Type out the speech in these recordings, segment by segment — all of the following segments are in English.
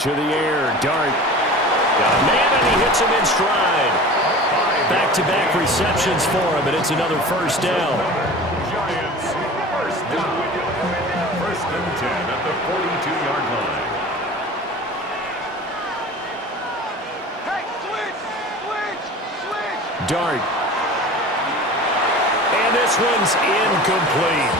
To the air, Dart. Got a man, and he hits him in stride. Back-to-back receptions for him, and it's another first down. Giants, first down. First and 10 at the 42-yard line. Hey, switch! Dart. And this one's incomplete.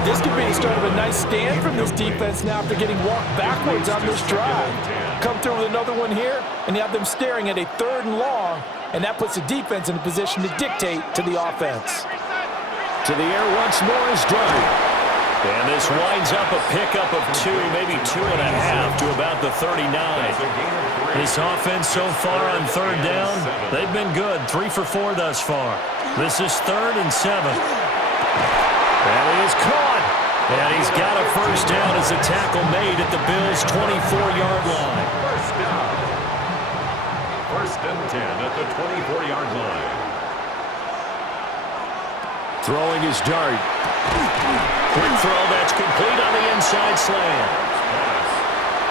This could be the start of a nice stand from this defense now after getting walked backwards on this drive. Come through with another one here, and you have them staring at a 3rd and long, and that puts the defense in a position to dictate to the offense. To the air once more is Dart. And this winds up a pickup of 2, maybe 2.5 to about the 39. This offense so far on 3rd down, they've been good. 3 for 4 thus far. This is 3rd and 7. And he is caught. And he's got a first down as a tackle made at the Bills' 24-yard line. First down. First and 10 at the 24-yard line. Throwing his Dart. Quick throw, that's complete on the inside slant.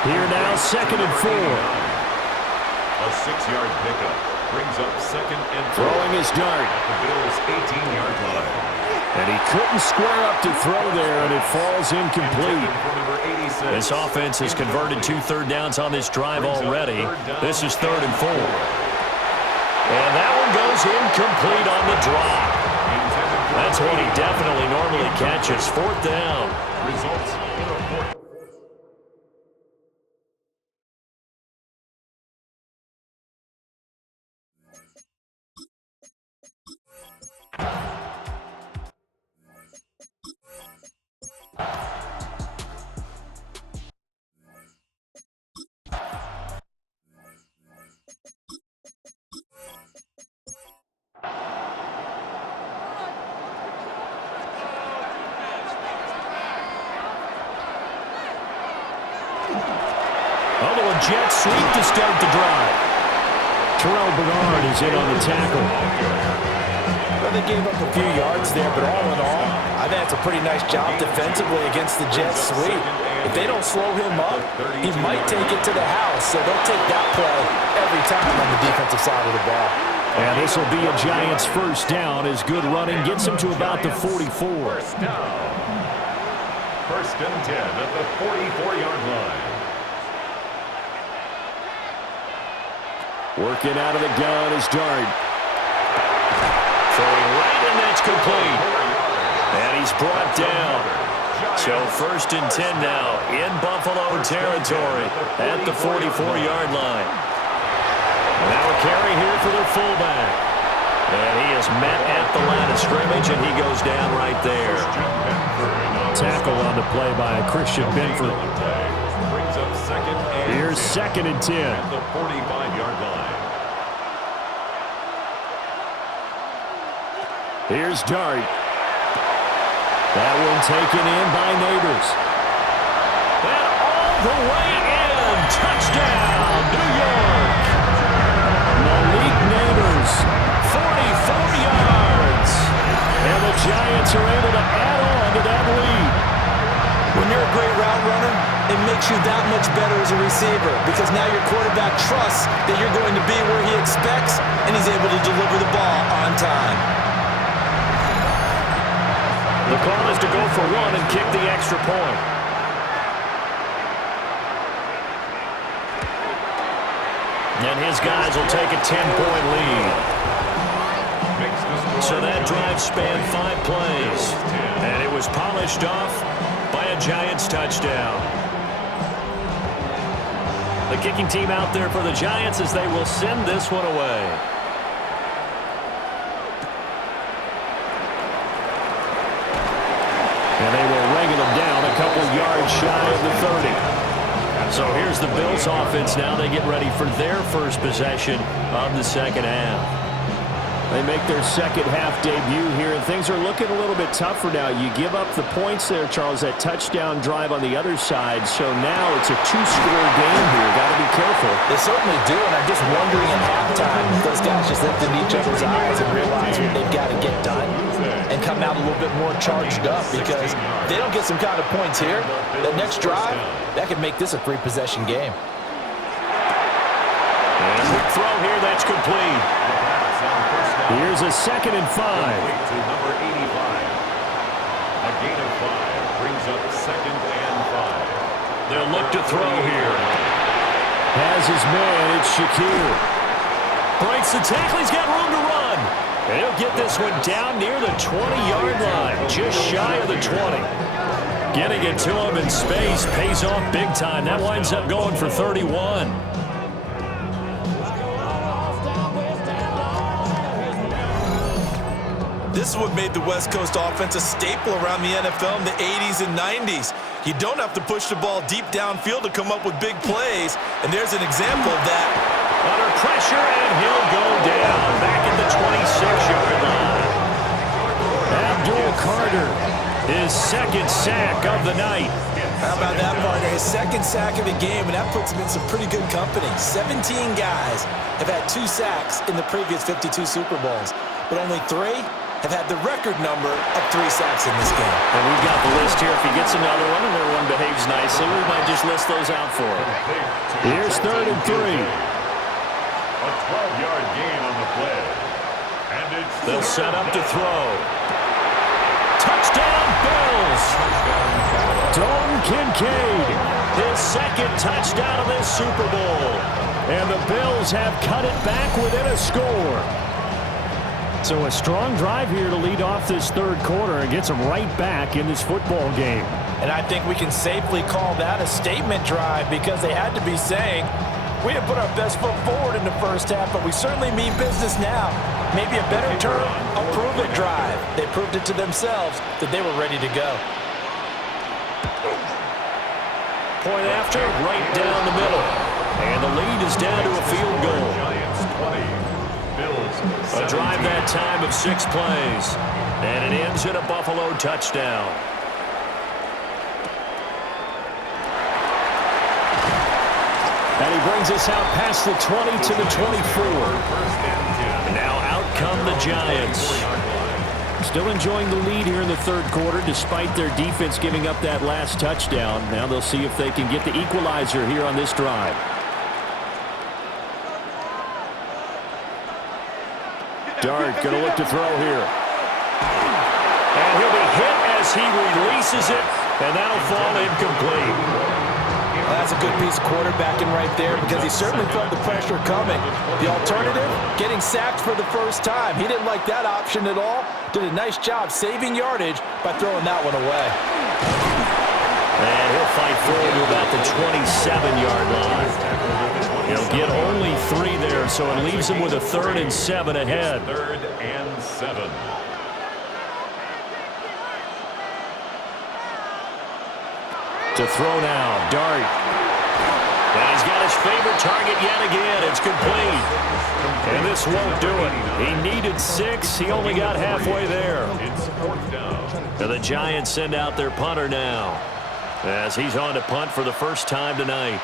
Here now, 2nd and 4. A 6-yard pickup brings up 2nd and 4. Throwing his Dart. At the Bills' 18-yard line. And he couldn't square up to throw there, and it falls incomplete. This offense has converted 2 third downs on this drive already. This is 3rd and 4. And that one goes incomplete on the drop. That's what he definitely normally catches. 4th down. Results in a 4th. Jet sweep to start the drive. Terrell Bernard is in on the tackle. Well, they gave up a few yards there, but all in all, I think it's a pretty nice job defensively against the Jets sweep. If they don't slow him up, he might take it to the house, so they'll take that play every time on the defensive side of the ball. And this will be a Giants first down as good running gets him to about the 44. First down. First and 10 at the 44-yard line. Working out of the gun is Dart. Throwing right, and that's complete. And he's brought down. So 1st and 10 now in Buffalo territory at the 44-yard line. Now a carry here for their fullback. And he is met at the line of scrimmage, and he goes down right there. Tackle on the play by Christian Benford. Here's 2nd and 10. At the 45-yard line. Here's Dart. That one taken in by Neighbors. And all the way in. Touchdown, New York. Malik Neighbors, 44 yards. And the Giants are able to add on to that lead. When you're a great route runner, it makes you that much better as a receiver because now your quarterback trusts that you're going to be where he expects, and he's able to deliver the ball on time. The call is to go for 1 and kick the extra point. And his guys will take a 10-point lead. So that drive spanned 5 plays. And it was polished off by a Giants touchdown. The kicking team out there for the Giants as they will send this one away. And they will wrangle them down a couple yards shy of the 30. So here's the Bills offense now. They get ready for their first possession of the second half. They make their second half debut here, and things are looking a little bit tougher now. You give up the points there, Charles, that touchdown drive on the other side. So now it's a 2-score game here. Got to be careful. They certainly do, and I'm just wondering at halftime if those guys just looked in each other's eyes and realized what they've got to get done. and come out a little bit more charged up, because if they don't get some kind of points here, the next drive, that could make this a 3-possession game. And quick throw here, that's complete. Here's a 2nd and 5. To number 85. A gain of 5 brings up 2nd and 5. They'll look to throw here. Has his man, it's Shakir. Breaks the tackle, he's got room to run. And he'll get this one down near the 20-yard line, just shy of the 20. Getting it to him in space pays off big time. That winds up going for 31. This is what made the West Coast offense a staple around the NFL in the 80s and 90s. You don't have to push the ball deep downfield to come up with big plays, and there's an example of that. Under pressure, and he'll go down back at the 26-yard line. Abdul Carter, his 2nd sack of the night. How about that, partner? His 2nd sack of the game, and that puts him in some pretty good company. 17 guys have had 2 sacks in the previous 52 Super Bowls, but only 3 have had the record number of 3 sacks in this game. And we've got the list here. If he gets another one and everyone behaves nicely, we might just list those out for him. Here's 3rd and 3. A 12-yard gain on the play. And it's They'll set up to throw. Touchdown, Bills! Dalton Kincaid, his 2nd touchdown of this Super Bowl. And the Bills have cut it back within a score. So a strong drive here to lead off this 3rd quarter and gets them right back in this football game. And I think we can safely call that a statement drive, because they had to be saying, we didn't put our best foot forward in the first half, but we certainly mean business now. Maybe a better term, a prove-it drive. They proved it to themselves that they were ready to go. Point after, right down the middle. And the lead is down to a field goal. Giants 20. A drive that time of 6 plays. And it ends in a Buffalo touchdown. And he brings us out past the 20 to the 24. Now out come the Giants. Still enjoying the lead here in the 3rd quarter, despite their defense giving up that last touchdown. Now they'll see if they can get the equalizer here on this drive. Dart going to look to throw here. And he'll be hit as he releases it, and that'll fall incomplete. Well, that's a good piece of quarterbacking right there, because he certainly felt the pressure coming. The alternative, getting sacked for the first time. He didn't like that option at all. Did a nice job saving yardage by throwing that one away. And he'll fight forward to about the 27-yard line. He'll get only 3 there, so it leaves him with a 3rd and 7 ahead. 3rd and 7. To throw now, Dart. And he's got his favorite target yet again. It's complete. And this won't do it. He needed 6. He only got halfway there. It's 4th down. And the Giants send out their punter now, as he's on to punt for the first time tonight.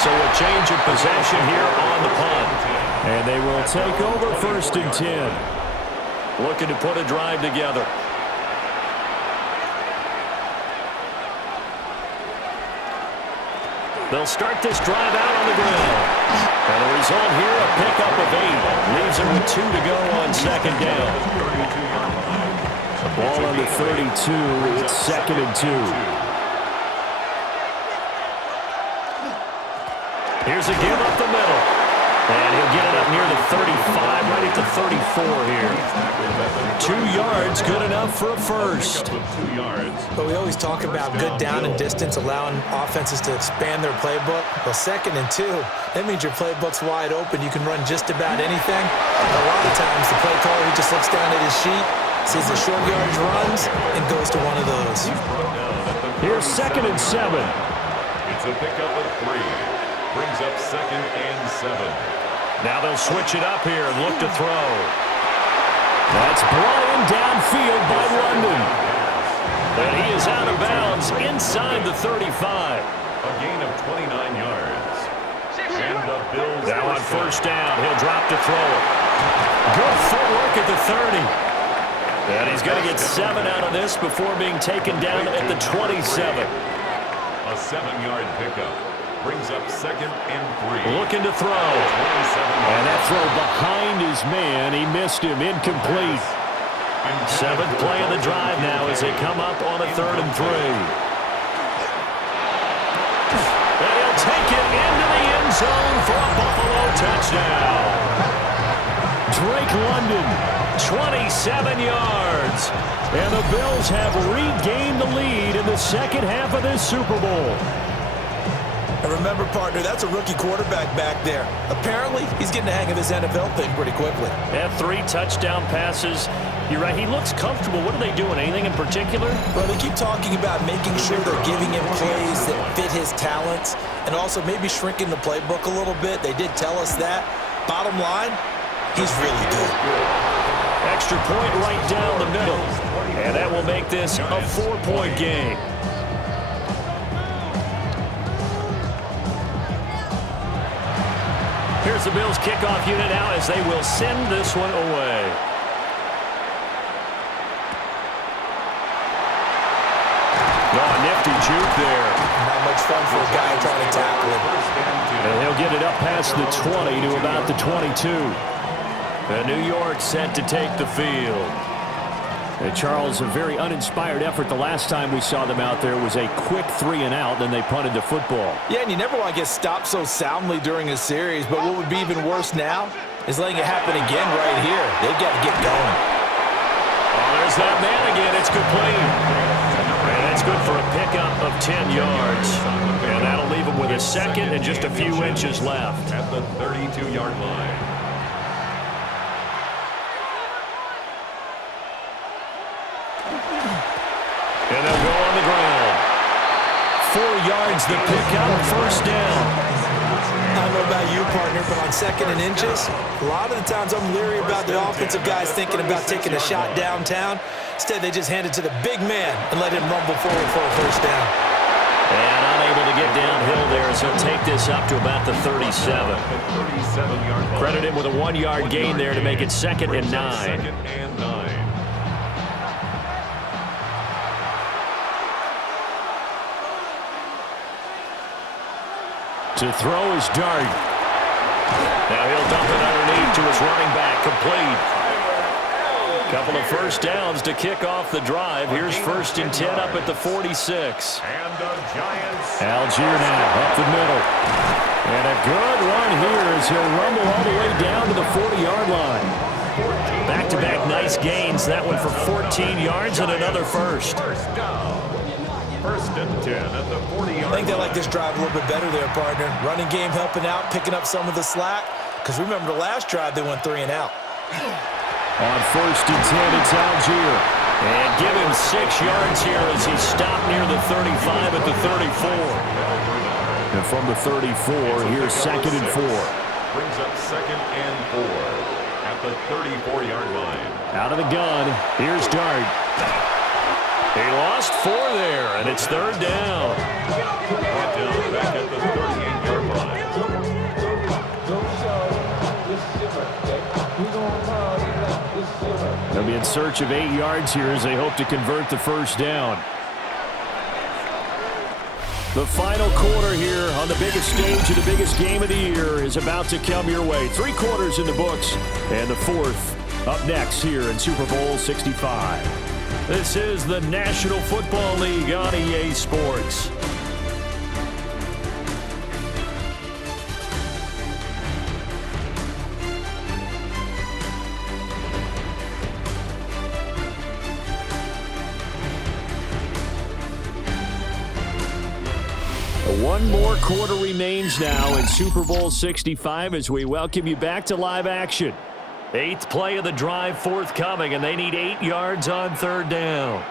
So a change of possession here on the punt. And they will take over 1st and 10. Looking to put a drive together. They'll start this drive out on the ground. And the result here, a pickup of 8. Leaves them with 2 to go on 2nd down. The ball on the 32. It's 2nd and 2. Here's a give up the middle. And he'll get it up near the 35, right at the 34 here. 2 yards, good enough for a first. 2 yards. But we always talk about good down and distance, allowing offenses to expand their playbook. Well, 2nd and 2, that means your playbook's wide open. You can run just about anything. A lot of times, the play caller, he just looks down at his sheet, sees the short yardage runs, and goes to one of those. Here's 2nd and 7. It's a pickup of 3. Brings up 2nd and 7. Now they'll switch it up here and look to throw. That's Bryan downfield by London. And he is out of bounds inside the 35. A gain of 29 yards. And the Bills now on first down, he'll drop to throw it. Good footwork at the 30. And he's going to get 7 out of this before being taken down at the 27. A 7-yard pickup brings up 2nd and 3. Looking to throw. And that throw behind his man. He missed him. Incomplete. 7th play of the drive now as they come up on a 3rd and 3. And he'll take it into the end zone for a Buffalo touchdown. Drake London, 27 yards. And the Bills have regained the lead in the second half of this Super Bowl. And remember, partner, that's a rookie quarterback back there. Apparently, he's getting the hang of this NFL thing pretty quickly. They have 3 touchdown passes. You're right, he looks comfortable. What are they doing? Anything in particular? Well, they keep talking about making sure they're giving him plays that fit his talents and also maybe shrinking the playbook a little bit. They did tell us that. Bottom line, he's really good. Extra point right down the middle. And that will make this a 4-point game. Here's the Bills kickoff unit now as they will send this one away. Oh, nifty juke there. Not much fun for a guy trying to tackle him. And he'll get it up past the 20 to about the 22. And New York set to take the field. And Charles, a very uninspired effort the last time we saw them out there was a quick 3-and-out, then they punted the football. Yeah, and you never want to get stopped so soundly during a series, but what would be even worse now is letting it happen again right here. They've got to get going. Oh, there's that man again. It's complete. And that's good for a pickup of 10 yards. And that'll leave him with a second and just a few inches left. At the 32-yard line. And they'll go on the ground. 4 yards the pickup, first down. I don't know about you, partner, but on 2nd and inches, a lot of the times I'm leery about the offensive guys thinking about taking a shot downtown. Instead, they just hand it to the big man and let him rumble forward for a first down. And unable to get downhill there as he'll take this up to about the 37. Credit him with a 1-yard gain there to make it 2nd and 9. To throw is Dart. Now he'll dump it underneath to his running back, complete. Couple of first downs to kick off the drive. Here's 1st and 10 up at the 46. And the Giants. Algier now up the middle. And a good run here as he'll rumble all the way down to the 40-yard line. Back-to-back nice gains. That one for 14 yards and another first. First down. 1st and 10 at the 40-yard line. I think they like this drive a little bit better there, partner. Running game helping out, picking up some of the slack. Because remember the last drive, they went 3-and-out. On 1st and 10, it's Algier. And give him 6 yards here as he's stopped near the 35 at the 34. And from the 34, here's 2nd and 4. Brings up 2nd and 4 at the 34-yard line. Out of the gun, here's Dart. He lost 4 there, and it's 3rd down. Brought down back at the 38-yard line. They'll be in search of 8 yards here as they hope to convert the first down. The final quarter here on the biggest stage of the biggest game of the year is about to come your way. 3 quarters in the books, and the 4th up next here in Super Bowl 65. This is the National Football League on EA Sports. One more quarter remains now in Super Bowl 65 as we welcome you back to live action. 8th play of the drive forthcoming, and they need 8 yards on 3rd down.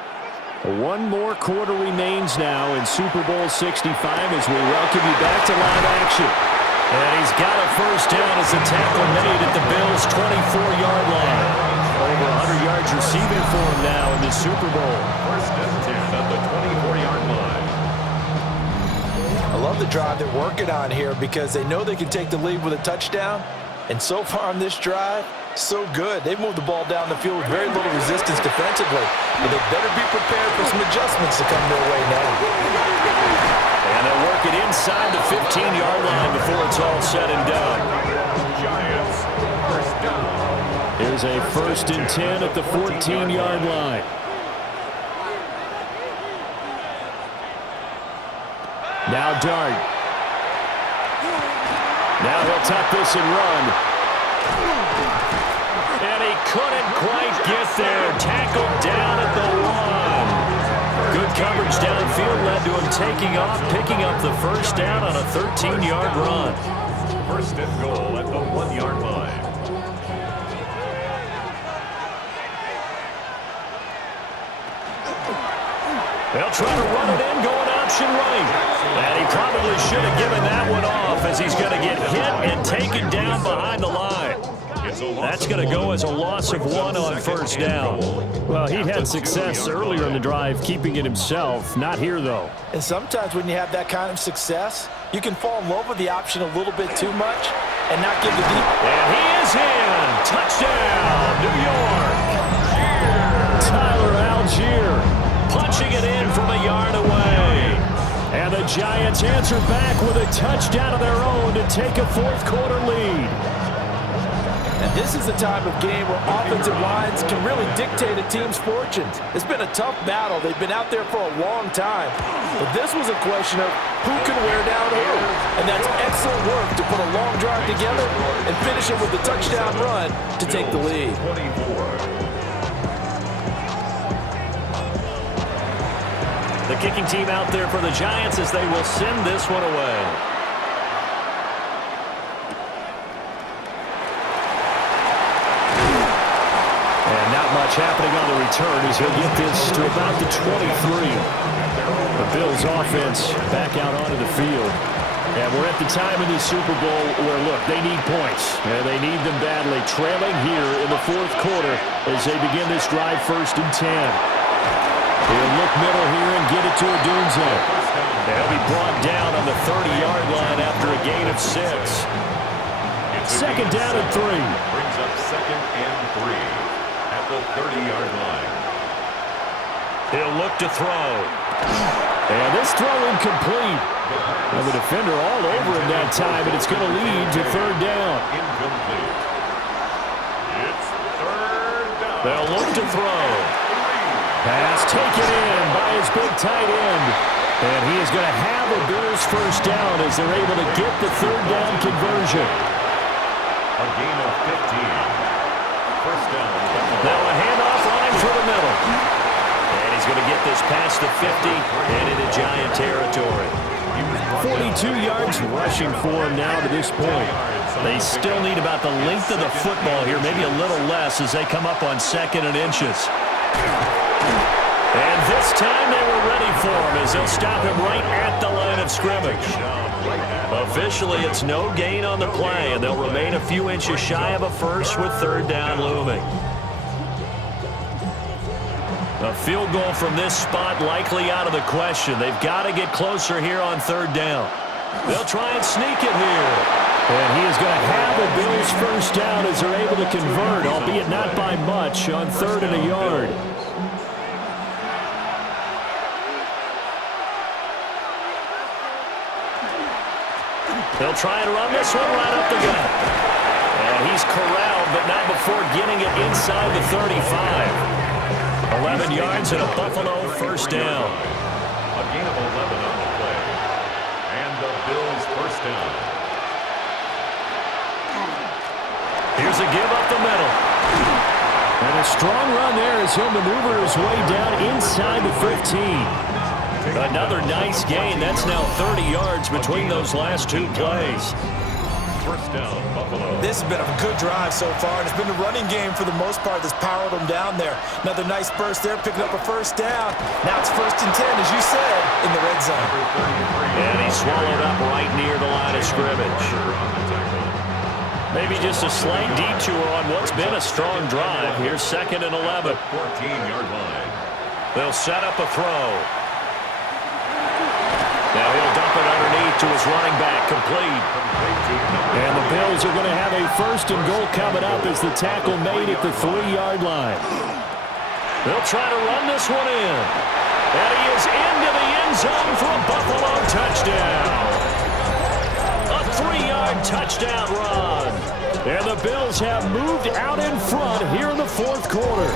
One more quarter remains now in Super Bowl 65 as we welcome you back to live action. And he's got a first down as the tackle made at the Bills' 24-yard line. Over 100 yards receiving for him now in the Super Bowl. 1st and 10 at the 24-yard line. I love love the drive they're working on here because they know they can take the lead with a touchdown. And so far on this drive, so good. They've moved the ball down the field with very little resistance defensively. But they better be prepared for some adjustments to come their way now. And they'll work it inside the 15-yard line before it's all said and done. Giants, first down. Here's a 1st and 10 at the 14-yard line. Now Dart. Now he'll tuck this and run. And he couldn't quite get there. Tackled down at the 1. Good coverage downfield led to him taking off, picking up the first down on a 13-yard run. First and goal at the 1-yard line. They'll try to run it in, going option right. And he probably should have given that one off as he's going to get hit and taken down behind the line. That's going to go as a loss of 1 on first down. Well, he had success earlier in the drive keeping it himself. Not here, though. And sometimes when you have that kind of success, you can fall in love with the option a little bit too much and not give the deep. And he is in. Touchdown, New York. Tyler Algier punching it in from a yard away. And the Giants answer back with a touchdown of their own to take a fourth-quarter lead. And this is the time of game where offensive lines can really dictate a team's fortunes. It's been a tough battle. They've been out there for a long time. But this was a question of who can wear down who. And that's excellent work to put a long drive together and finish it with a touchdown run to take the lead. 24. The kicking team out there for the Giants as they will send this one away. And not much happening on the return as he'll get this to about the 23. The Bills offense back out onto the field. And we're at the time in the Super Bowl where, look, they need points. And they need them badly. Trailing here in the fourth quarter as they begin this drive 1st and 10. He'll look middle here and get it to Odunze. They'll be brought down on the 30-yard line after a gain of 6. Second down and 3. Brings up 2nd and 3 at the 30-yard line. He'll look to throw. And this throw incomplete. And the defender all over him that time, and it's going to lead to 3rd down. Incomplete. It's 3rd down. They'll look to throw. Pass taken in by his big tight end. And he is going to have a Bills first down as they're able to get the 3rd down conversion. A gain of 15. First down. Now a handoff line for the middle. And he's going to get this past the 50 and into Giant territory. 42 yards rushing for him now to this point. They still need about the length of the football here, maybe a little less as they come up on 2nd and inches. And this time they were ready for him as they'll stop him right at the line of scrimmage. Officially, it's no gain on the play, and they'll remain a few inches shy of a first with 3rd down looming. A field goal from this spot likely out of the question. They've got to get closer here on 3rd down. They'll try and sneak it here. And he is going to have a Bills first down as they're able to convert, albeit not by much, on 3rd and a yard. They'll try and run this one right up the gut. And he's corralled, but not before getting it inside the 35. 11 yards and a Buffalo first down. A gain of 11 on the play. And the Bills first down. Here's a give up the middle. And a strong run there as he'll maneuver his way down inside the 15. Another nice gain. That's now 30 yards between those last 2 plays. First down, Buffalo. This has been a good drive so far, and it's been the running game for the most part that's powered them down there. Another nice burst there, picking up a first down. Now it's 1st and 10, as you said, in the red zone. And he's swallowed up right near the line of scrimmage. Maybe just a slight detour on what's been a strong drive. Here's 2nd and 11. 14-yard line. They'll set up a throw. Now he'll dump it underneath fake to his running back, complete. And the Bills are going to have a first and goal coming up as the tackle made at the 3-yard line. They'll try to run this one in. And he is into the end zone for a Buffalo touchdown. A 3-yard touchdown run. And the Bills have moved out in front here in the fourth quarter.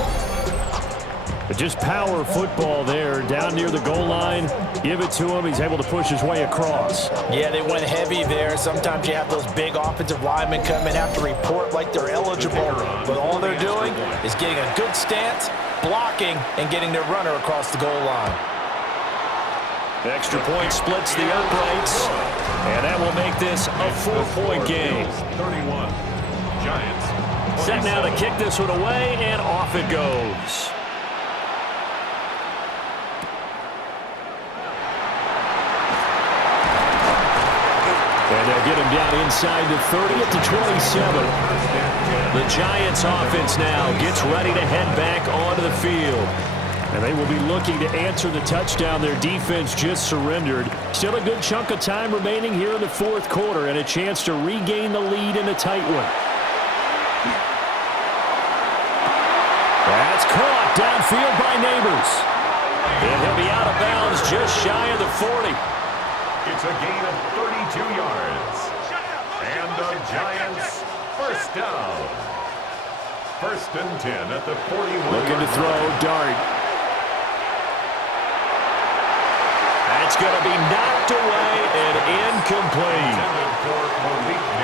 But just power football there down near the goal line. Give it to him. He's able to push his way across. Yeah, they went heavy there. Sometimes you have those big offensive linemen come and have to report like they're eligible. But all they're doing is getting a good stance, blocking, and getting their runner across the goal line. Extra point splits the uprights. And that will make this a 4-point game. 31. Giants. Set now to kick this one away, and off it goes. And they'll get him down inside the 30 at the 27. The Giants offense now gets ready to head back onto the field. And they will be looking to answer the touchdown their defense just surrendered. Still a good chunk of time remaining here in the fourth quarter and a chance to regain the lead in a tight one. That's caught downfield by Neighbors. And he'll be out of bounds just shy of the 40. It's a gain of 32 yards. And the Giants first down. First and 10 at the 41. Looking to throw, Dart. That's going to be knocked away and incomplete.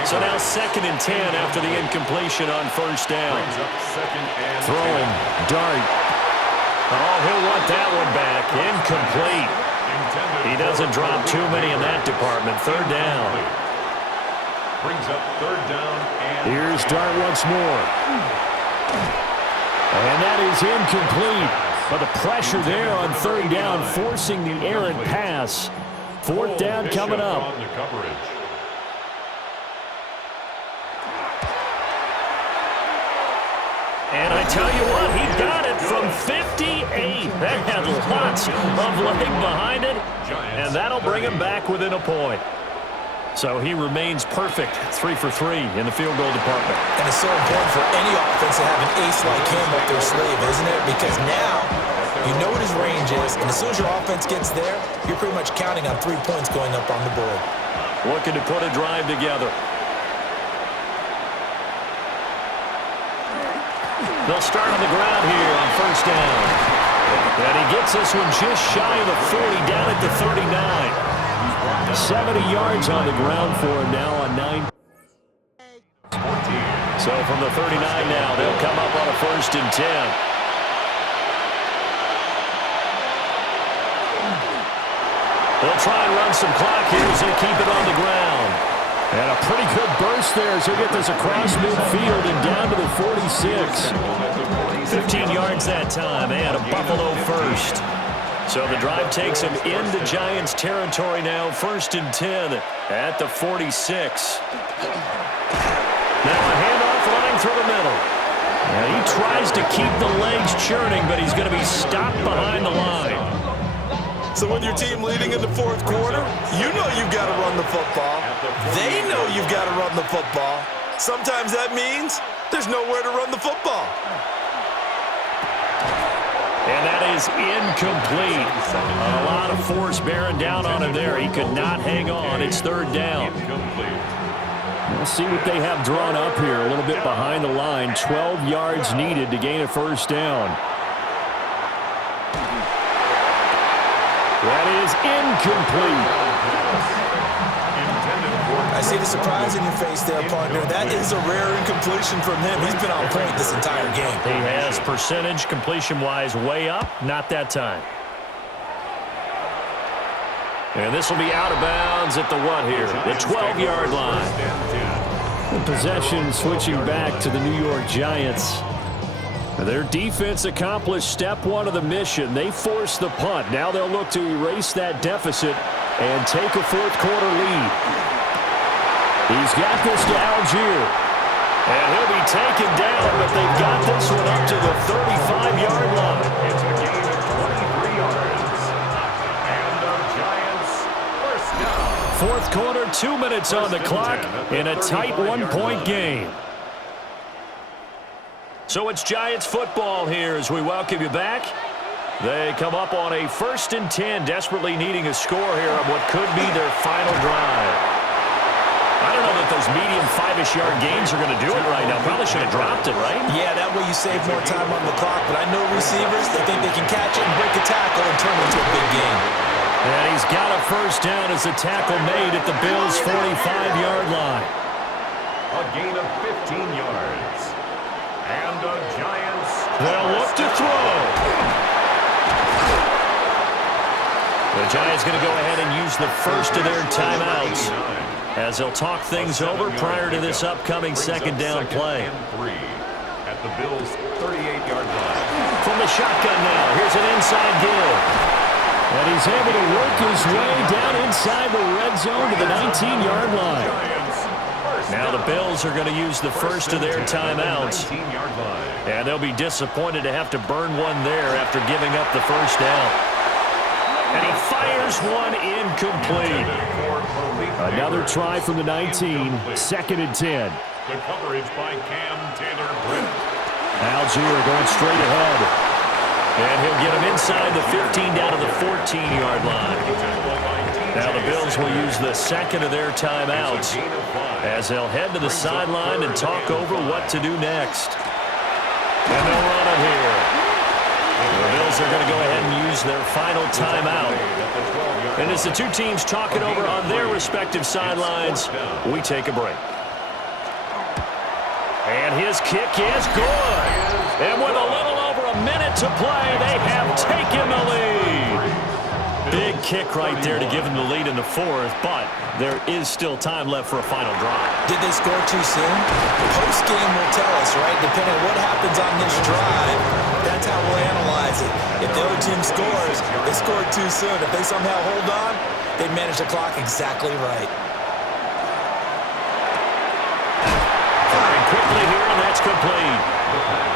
So now second and 10 after the incompletion on first down. Throwing, Dart. Oh, he'll want that one back. Incomplete. He doesn't drop too many in that department. Third down. Brings up third down. And here's Dart once more. And that is incomplete. But the pressure there on third down, forcing the errant pass. Fourth down coming up. And I tell you what, he got it from 58. That had lots of leg behind it. And that'll bring him back within a point. So he remains perfect, 3 for 3 in the field goal department. And it's so important for any offense to have an ace like him up their sleeve, isn't it? Because now you know what his range is, and as soon as your offense gets there, you're pretty much counting on 3 points going up on the board. Looking to put a drive together. They'll start on the ground here on first down. And he gets this one just shy of the 40, down at the 39. 70 yards on the ground for him now on 9. So from the 39 now, they'll come up on a first and 10. They'll try and run some clock here as they keep it on the ground. And a pretty good burst there as he'll get this across midfield and down to the 46. 15 yards that time, and a Buffalo first. So the drive takes him into Giants territory now, first and 10 at the 46. Now a handoff running through the middle. And he tries to keep the legs churning, but he's going to be stopped behind the line. So when your team leading in the fourth quarter, you know you've got to run the football. They know you've got to run the football. Sometimes that means there's nowhere to run the football. And that is incomplete. A lot of force bearing down on him there. He could not hang on. It's third down. We'll see what they have drawn up here. A little bit behind the line. 12 yards needed to gain a first down. That is incomplete. I see the surprise in your face there, partner. That is a rare incompletion from him. He's been on point this entire game. He has percentage completion-wise way up. Not that time. And this will be out of bounds at the what here? The 12-yard line. The possession switching back to the New York Giants. Their defense accomplished step one of the mission. They forced the punt. Now they'll look to erase that deficit and take a fourth quarter lead. He's got this to Algier. And he'll be taken down, but they've got this one up to the 35-yard line. It's a gain of 23 yards. And the Giants first down. fourth quarter, 2 minutes on the clock in a tight one-point game. So it's Giants football here as we welcome you back. They come up on a 1st and 10, desperately needing a score here on what could be their final drive. I don't know that those medium 5-ish yard gains are going to do it right now. Probably should have dropped it, right? Yeah, that way you save more time on the clock. But I know receivers, they think they can catch it and break a tackle and turn it into a big game. And he's got a first down as the tackle made at the Bills' 45-yard line. A gain of 15 yards. And the Giants... They'll look to throw. The Giants going to go ahead and use the first of their timeouts as they'll talk things over prior to this upcoming second down play. At the Bills' 38-yard line. From the shotgun now, here's an inside give. And he's able to work his way down inside the red zone to the 19-yard line. Now the Bills are going to use the first of their timeouts. And they'll be disappointed to have to burn one there after giving up the first down. And he fires one incomplete. Another try from the 19, 2nd and 10. The coverage by Cam Taylor-Britt. Algier going straight ahead. And he'll get him inside the 15 down to the 14-yard line. Now the Bills will use the second of their timeouts as they'll head to the sideline and talk over what to do next. And they'll run it here. The Bills are going to go ahead and use their final timeout. And as the two teams talk it over on their respective sidelines, we take a break. And his kick is good. And with a little over a minute to play, they have taken the lead. Big kick right there to give them the lead in the fourth, but there is still time left for a final drive. Did they score too soon? Post-game will tell us, right? Depending on what happens on this drive, that's how we'll analyze it. If the other team scores, they scored too soon. If they somehow hold on, they manage the clock exactly right. Firing quickly here, and that's complete.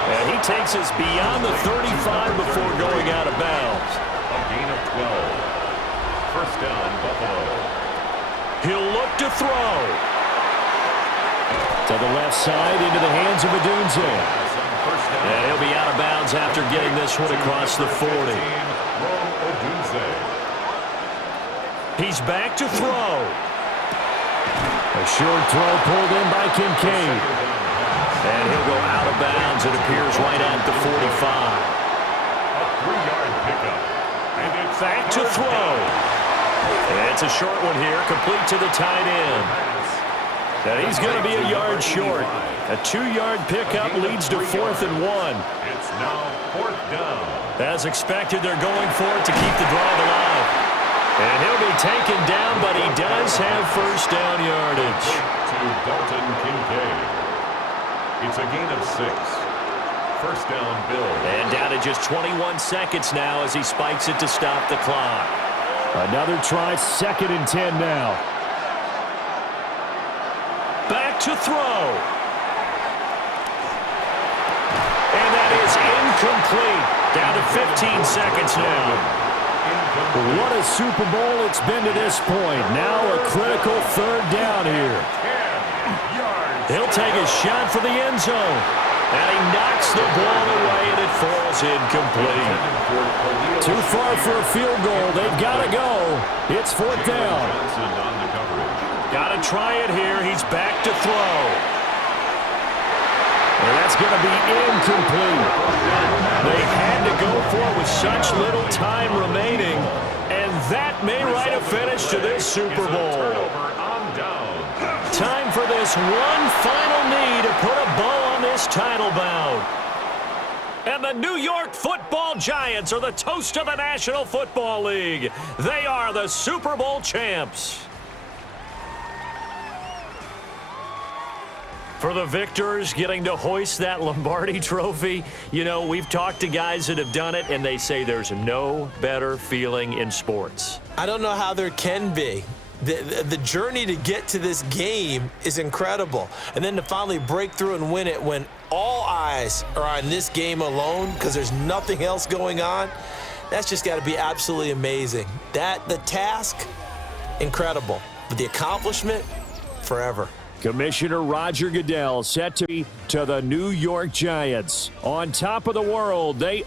And he takes us beyond the 35 before going out of bounds. A gain of 12. First down, Buffalo. He'll look to throw. To the left side into the hands of Odunze. And he'll be out of bounds after getting this one across the 40. He's back to throw. A short throw pulled in by Kincaid. And he'll go out of bounds. It appears right at the 45. A 3-yard pickup. And it's back to throw. And it's a short one here, complete to the tight end. And he's going to be a yard short. A 2-yard pickup leads to 4th and 1. It's now 4th down. As expected, they're going for it to keep the drive alive. And he'll be taken down, but he does have first down yardage. To Dalton Kincaid. It's a gain of 6. First down, Bills. And down to just 21 seconds now as he spikes it to stop the clock. Another try, 2nd and 10 now. Back to throw. And that is incomplete. Down to 15 seconds now. What a Super Bowl it's been to this point. Now a critical 3rd down here. He'll take a shot for the end zone. And he knocks the ball away, and it falls incomplete. Too far for a field goal. They've got to go. It's 4th down. Got to try it here. He's back to throw. And that's going to be incomplete. They had to go for it with such little time remaining, and that may write a finish to this Super Bowl. Time for this one final knee to put a bow on this title bout. And the New York Football Giants are the toast of the National Football League. They are the Super Bowl champs. For the victors getting to hoist that Lombardi trophy, you know, we've talked to guys that have done it, and they say there's no better feeling in sports. I don't know how there can be. The journey to get to this game is incredible. And then to finally break through and win it when all eyes are on this game alone because there's nothing else going on, that's just got to be absolutely amazing. The task, incredible. But the accomplishment, forever. Commissioner Roger Goodell set to be to the New York Giants. On top of the world, they